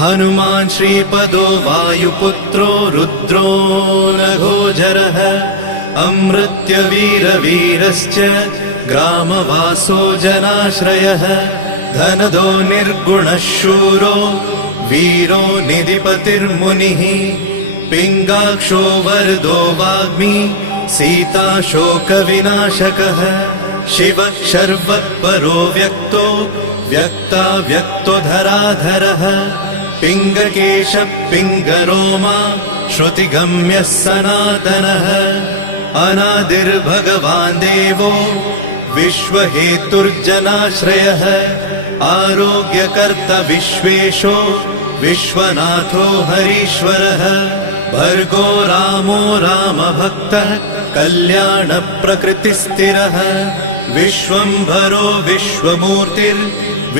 हनुमान् श्रीपदो वायुपुत्रो रुद्रो नघोजरः अमृत्यवीरवीरश्च ग्रामवासो जनाश्रयः धनदो निर्गुणः शूरो वीरो निधिपतिर्मुनिः पिङ्गाक्षो वरदो वाग्मी सीताशोकविनाशकः शिवः शर्वत्परो व्यक्तो व्यक्तो धराधरः पिङ्गकेशः पिङ्गरोमा श्रुतिगम्यः सनातनः अनादिर्भगवान् देवो विश्वहेतुर्जनाश्रयः आरोग्यकर्ता विश्वेशो विश्वनाथो हरीश्वरः भर्गो रामो रामभक्तः कल्याणप्रकृतिस्थिरः विश्वम्भरो विश्वमूर्तिर्विश्वरूपो